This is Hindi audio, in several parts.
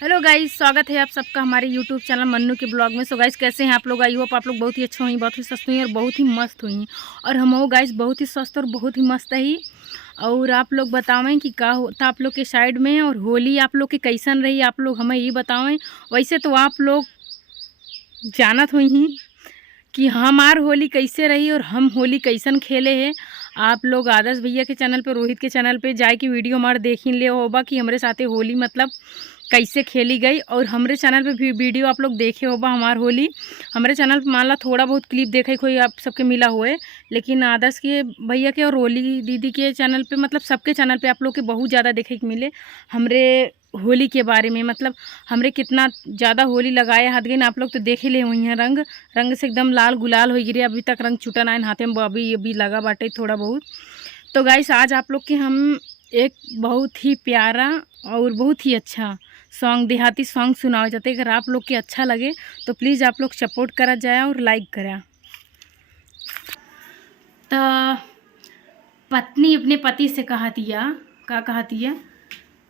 हेलो गाइस, स्वागत है आप सबका हमारे यूट्यूब चैनल मन्नू के ब्लॉग में। सो गाइस, कैसे हैं आप लोग? आई होप आप लोग बहुत ही अच्छे हुई, बहुत ही स्वस्थ हुई और बहुत ही मस्त हुई। और हम हो गाइस बहुत ही स्वस्थ और बहुत ही मस्त ही। और आप लोग बतावें कि क्या होता आप लोग के साइड में, और होली आप लोग के कैसन रही, आप लोग हमें ये बतावें। वैसे तो आप लोग जानत हुई ही कि हमार होली कैसे रही और हम होली कैसन खेले हैं। आप लोग आदर्श भैया के चैनल पे, रोहित के चैनल पे जाए कि वीडियो हमारे देख ही ले होगा कि हमारे साथे होली मतलब कैसे खेली गई। और हमारे चैनल पे भी वीडियो आप लोग देखे होगा हमार होली। हमारे चैनल पे मान ला थोड़ा बहुत क्लिप देखे कोई आप सबके मिला हुए, लेकिन आदर्श के भैया के और रोली दीदी के चैनल पे मतलब सबके चैनल पे आप लोग के बहुत ज़्यादा देखे के मिले हमरे होली के बारे में। मतलब हमरे कितना ज़्यादा होली लगाए हाथ गई आप लोग तो देख ही ले हुई हैं। रंग रंग से एकदम लाल गुलाल हो गिरे, अभी तक रंग छूटा ना हाथे में, अभी लगा बाटे थोड़ा बहुत। तो गाइस, आज आप लोग के हम एक बहुत ही प्यारा और बहुत ही अच्छा सॉन्ग, देहाती सॉन्ग सुनाए जाते। अगर आप लोग के अच्छा लगे तो प्लीज़ आप लोग सपोर्ट करा जाए और लाइक करा। तो पत्नी अपने पति से कहती है, का कहती है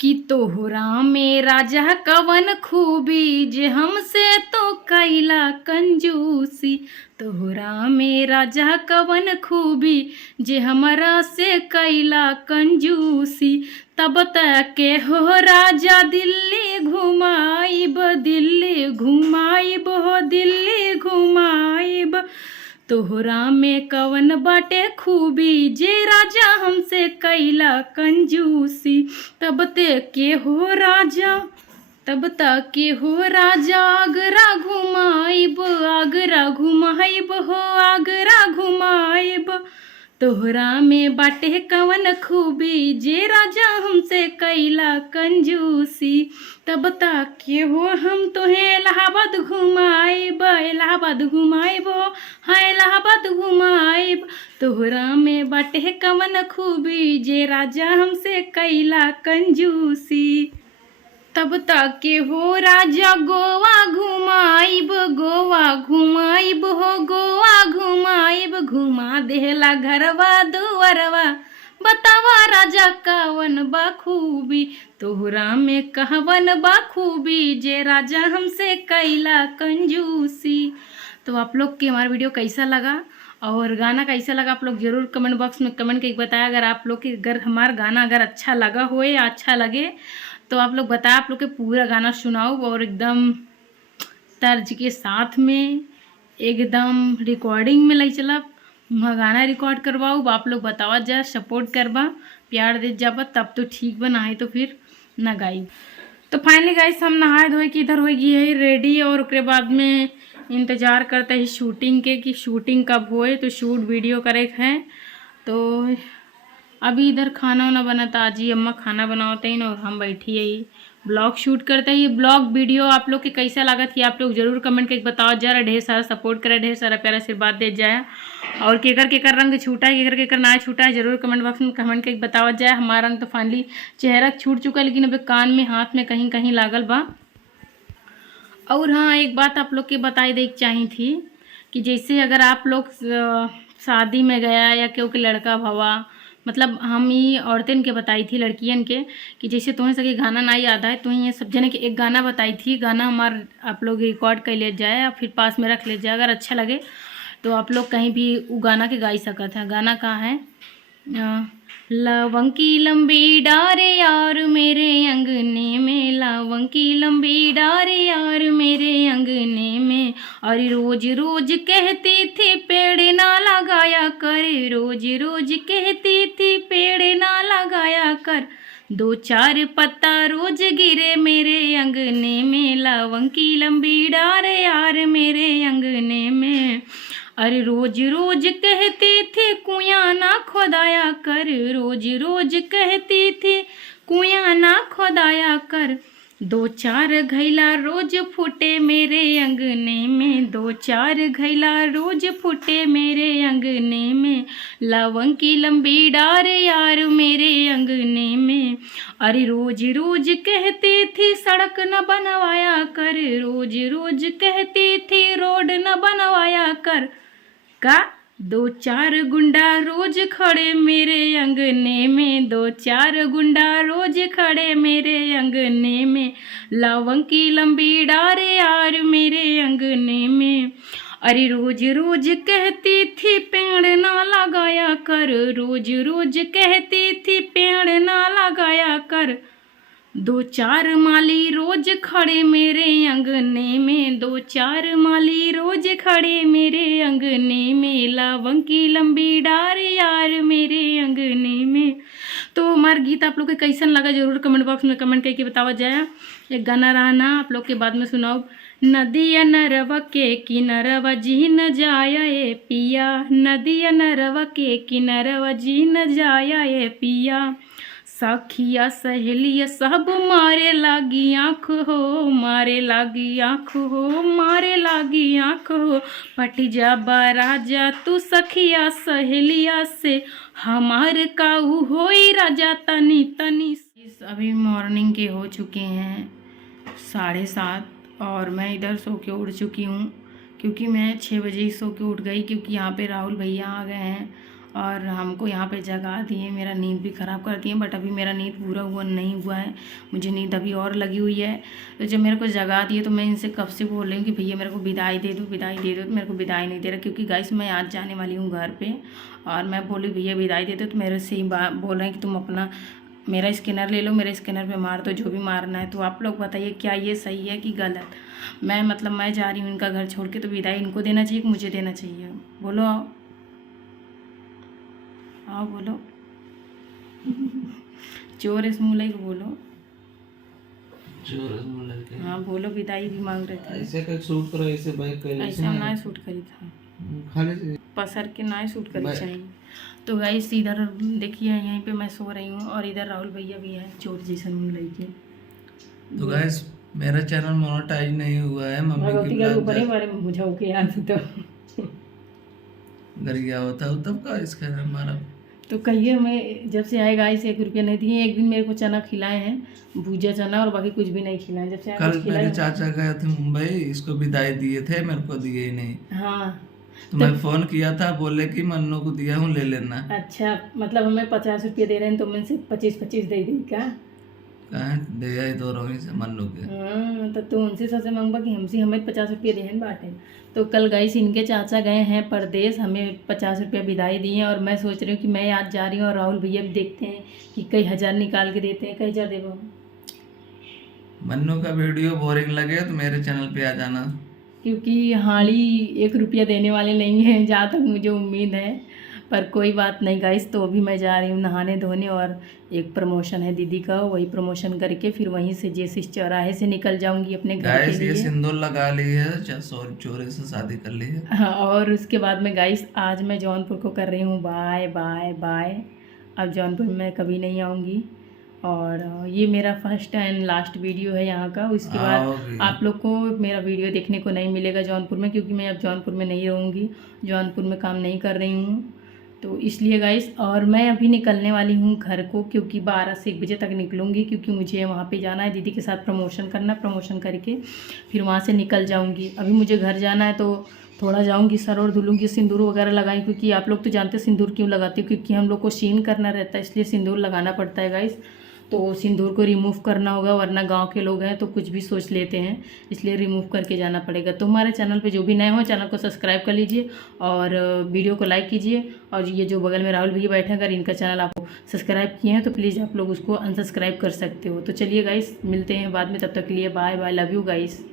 कि तोहरा में राजा कवन खूबी जे हमसे तो कैला कंजूसी। तोहरा में राजा कवन खूबी जे हमरा से कैला कंजूसी। तब तक के हो राजा दिल्ली घुमाइब, दिल्ली घुमाइब हो दिल्ली घुमाइब। तोहरा में कवन बाटे खूबी जे राजा हमसे कैला कंजूसी। तब तक के हो राजा, तब तक के हो राजा आगरा घुमाइब, आगरा घुमाइब हो आगरा घुमाइब। तोहरा में बाटे कवन खूबी जे राजा हमसे कैला कंजूसी। तब तक के हो हम तोहें इलाहाबाद घुमाइब, इलाहाबाद घुमाइब हो हाँ इलाहाबाद घुमाइब। तोहरा में बाटे कवन खूबी जे राजा हमसे कैला कंजूसी। तब तक के हो राजा गोवा घुमाइब, गोवा घुमाइब हो गोवा घुमाइब। घुमा देहला घरवा दुआरवा, बतावा राजा कवन बखूबी। तोहरा में कहवन बखूबी जे राजा हमसे कैला कंजूसी। तो आप लोग के हमारा वीडियो कैसा लगा और गाना कैसा लगा आप लोग ज़रूर कमेंट बॉक्स में कमेंट करके बताया। अगर आप लोग के अगर हमारा गाना अगर अच्छा लगा हो या अच्छा लगे तो आप लोग बताया, आप लोग के पूरा गाना सुनाओ और एकदम तर्ज के साथ में एकदम रिकॉर्डिंग में ले चला गाना रिकॉर्ड करवाओ। आप लोग बतावा जा, सपोर्ट करवा, प्यार दे जाबा तब तो ठीक बना है तो फिर ना गाई। तो फाइनली गाइस हम नहाए धोए कि इधर होगी है रेडी, और उसके बाद में इंतज़ार करते हैं शूटिंग के कि शूटिंग कब होए तो शूट वीडियो करे हैं। तो अभी इधर खाना वाना बनाता, आज ही अम्मा खाना बनाते हैं और हम बैठी है ब्लॉग शूट करते हैं। ये ब्लॉग वीडियो आप लोग के कैसा लगा कि आप लोग ज़रूर कमेंट करके बताओ जरा, ढेर सारा सपोर्ट करे, ढेर सारा प्यारा आशीर्वाद दे जाए। और केकर रंग छूटा है, केकर केकर ना छूटा है, ज़रूर कमेंट बॉक्स में कमेंट करके बताओ जाए। हमारा रंग तो फाइनली चेहरा छूट चुका है, लेकिन अभी कान में हाथ में कहीं कहीं लागल बा। और हाँ, एक बात आप लोग के बताई दे चाहिए थी कि जैसे अगर आप लोग शादी में गया या क्योंकि लड़का भवा, मतलब हम ही औरतन के बताई थी लड़कियन के कि जैसे तुम्हें सके गाना ना याद आए तो ये सब जने के एक गाना बताई थी। गाना हमार आप लोग रिकॉर्ड कर ले जाए या फिर पास में रख ले जाए, अगर अच्छा लगे तो आप लोग कहीं भी वो गाना के गाई सकत है। गाना कहाँ है? लवंग की लंबी डारे यार मेरे अंगने में, लवंग की लंबी डारे यार मेरे अंगने में। और रोज रोज कहती थी पेड़ ना लगाया कर, रोज रोज कहती थी पेड़ ना लगाया कर। दो चार पत्ता रोज गिरे मेरे अंगने में, लवंग की लंबी डारे यार मेरे अंगने में। अरे रोज रोज कहती थी कुआं ना खोदाया कर, रोज रोज कहती थी कुआं ना खोदाया कर। दो चार घैला रोज फूटे मेरे अंगने में, दो चार घैला रोज फूटे मेरे अंगने में। लवंग की लंबी डार यार मेरे अंगने में। अरे रोज रोज कहती थी सड़क न बनवाया कर, रोज रोज कहती थी रोड न बनवाया कर। का दो चार गुंडा रोज खड़े मेरे अंगने में, दो चार गुंडा रोज खड़े मेरे अंगने में, लवंग की लंबी डारे यार मेरे अंगने में। अरे रोज रोज कहती थी पेड़ ना लगाया कर, रोज रोज कहती थी पेड़ ना लगाया कर, दो चार माली रोज खड़े मेरे अंगने में, दो चार माली रोज खड़े मेरे अंगने में, लवंग की लंबी डार यार मेरे अंगने में। तो हमारा गीत आप लोग के कैसन लगा जरूर कमेंट बॉक्स में कमेंट करके बतावा जाए। एक गाना रहा ना आप लोग के बाद में सुनाओ। नदिया नरवा के किनरवा जी न जाया ए पिया, नदिया नरवा के किनरवा जी न जाया ए पिया, सखिया सहेलिया सब मारे लागी आँख हो, मारे लागी आँख हो, मारे लागी आँख हो, पट जा राजा तू सखिया सहेलिया से, हमार काऊ होई राजा तनी तनी। अभी मॉर्निंग के हो चुके हैं 7:30 और मैं इधर सो के उठ चुकी हूँ, क्योंकि मैं 6 बजे ही सो के उठ गई, क्योंकि यहाँ पे राहुल भैया आ गए हैं और हमको यहाँ पे जगा दिए, मेरा नींद भी ख़राब कर दिए। बट अभी मेरा नींद पूरा नहीं हुआ है, मुझे नींद अभी और लगी हुई है। तो जब मेरे को जगा दिए तो मैं इनसे कब से बोल रही हूँ कि भैया मेरे को विदाई दे दो, विदाई दे दो, तो मेरे को विदाई नहीं दे रहा, क्योंकि गाइस मैं आज जाने वाली हूँ घर पर। और मैं बोली भैया विदाई दे दो, तो मेरे से ही बोल रहे हैं कि तुम अपना मेरा स्कैनर ले लो, मेरे स्कैनर पे मार दो जो भी मारना है। तो आप लोग बताइए क्या ये सही है कि गलत। मैं मैं जा रही हूँ इनका घर छोड़ के, तो विदाई इनको देना चाहिए कि मुझे देना चाहिए? बोलो आओ आओ बोलो। चोर रसमलाई को बोलो, चोर रसमलाई के हाँ बोलो, विदाई भी मांग रहे थे। ऐसे का सूट करो, ऐसे बाइक कर, ऐसे ना सूट करी था खाली पसर के ना सूट करी चाहिए। तो गाइस इधर देखिए यहीं पे मैं सो रही हूँ और इधर राहुल भैया भी है चोर जैसा मुँह लेके। तो गाइस मेरा चैनल मोनेटाइज नहीं हुआ है, मम्मी के बड़े बारे में बुझाओ के याद तो गरिया होता है तब का इसका हमारा। तो कहिए हमें जब से आए गाइस 1 रुपया नहीं दिए। एक दिन मेरे को चना खिलाए हैं, भूजा चना, और बाकी कुछ भी नहीं खिलाए। जब से कल मेरे चाचा गए थे मुंबई, इसको विदाई दिए थे, मेरे को दिए ही नहीं। हाँ तो मैं फोन किया था, बोले कि मन्नू को दिया हूँ ले लेना। अच्छा मतलब हमें 50 रुपये दे रहे हैं, तो मैं से 25 दे दी क्या? कहाँ दे ही दो रोही से मन्नू के। हाँ तो तू उनसे सबसे मांगबा कि हमसे हमें 50 रुपये दे बाटे। तो कल गाइस इनके चाचा गए हैं परदेश, हमें 50 रुपया विदाई दिए, और मैं सोच रही हूँ कि मैं आज जा रही हूँ और राहुल भैया भी देखते हैं कि कई हज़ार निकाल के देते हैं। कई हज़ार देवो। मन्नू का वीडियो बोरिंग लगे तो मेरे चैनल पे आ जाना, क्योंकि हाली 1 रुपया देने वाले नहीं हैं जहाँ तक मुझे उम्मीद है। पर कोई बात नहीं गाइस, तो अभी मैं जा रही हूँ नहाने धोने, और एक प्रमोशन है दीदी का, वही प्रमोशन करके फिर वहीं से जैसे चौराहे से निकल जाऊंगी अपने घर के लिए। ये सिंदूर लगा ली है, चोरी से शादी कर ली है। हाँ, और उसके बाद में गाइस आज मैं जौनपुर को कर रही हूँ बाय बाय बाय। अब जौनपुर में कभी नहीं आऊँगी, और ये मेरा फर्स्ट एंड लास्ट वीडियो है यहाँ का। उसके बाद आप लोग को मेरा वीडियो देखने को नहीं मिलेगा जौनपुर में, क्योंकि मैं अब जौनपुर में नहीं रहूँगी, जौनपुर में काम नहीं कर रही हूँ, तो इसलिए गाइस। और मैं अभी निकलने वाली हूँ घर को, क्योंकि 12 से 1 बजे तक निकलूँगी, क्योंकि मुझे वहाँ पे जाना है दीदी के साथ प्रमोशन करना। प्रमोशन करके फिर वहाँ से निकल जाऊँगी। अभी मुझे घर जाना है तो थोड़ा जाऊँगी, सर और धुलूँगी, सिंदूर वगैरह लगाई, क्योंकि आप लोग तो जानते हैं सिंदूर क्यों लगाते हो, क्योंकि हम लोग को सीन करना रहता है, इसलिए सिंदूर लगाना पड़ता है गाइस। तो सिंदूर को रिमूव करना होगा, वरना गांव के लोग हैं तो कुछ भी सोच लेते हैं, इसलिए रिमूव करके जाना पड़ेगा। तो हमारे चैनल पे जो भी नए हो चैनल को सब्सक्राइब कर लीजिए और वीडियो को लाइक कीजिए। और ये जो बगल में राहुल भैया बैठे हैं, अगर इनका चैनल आप सब्सक्राइब किए हैं तो प्लीज़ आप लोग उसको अनसब्सक्राइब कर सकते हो। तो चलिए गाइस मिलते हैं बाद में, तब तक के लिए bye bye, love you guys.